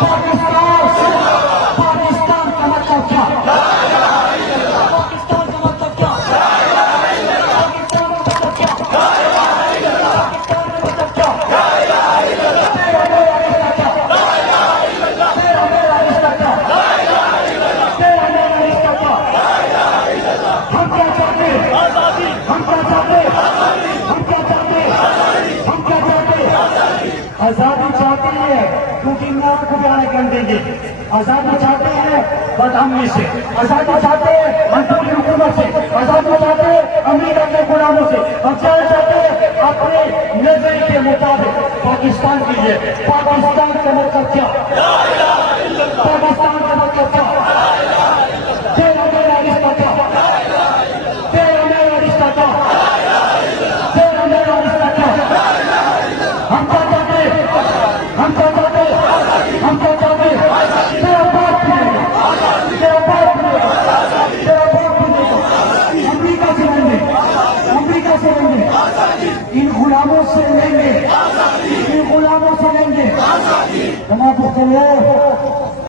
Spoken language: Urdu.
پاکستان کا مطلب کیا؟ پاکستان کا مطلب کیا؟ پاکستان کا مطلب کیا؟ پاکستان کا مطلب کیا؟ میرا رشتہ کیا؟ میرا رشتہ کیا؟ میرا رشتہ کیا؟ ہم کیا چاہتے ہیں؟ ہم کیا چاہتے ہیں؟ ہم کیا چاہتے ہیں؟ ہم کیا چاہتے ہیں؟ آزادی چاہتے ہیں کیونکہ میں آپ کو بیان کر دیں گے. آزادی چاہتے ہیں بدامنی سے، آزادی چاہتے ہیں منصوری حکومت سے، آزادی چاہتے ہیں امریکہ کے غلاموں سے، اور کیا چاہتے ہیں اپنے نظریے کے مطابق پاکستان کے لیے. پاکستان کا مطلب کیا؟ پاکستان کا مطلب کیا؟ تیرا میرا رشتہ کیا؟ تیرا میرا رشتہ کیا؟ تیرا میرا رشتہ کیا؟ ہم کیا چاہتے ہیں؟ ہم کیا چاہتے ہیں؟ ہم کیا چاہتے ہیں؟ تیرا باپ ملے گا، تیرا باپ ملے گا، تیرا باپ ملے گا. امریکہ سے لیں گے، امریکہ سے لیں گے، ان غلاموں سے لیں گے، ان غلاموں سے لیں گے. جناب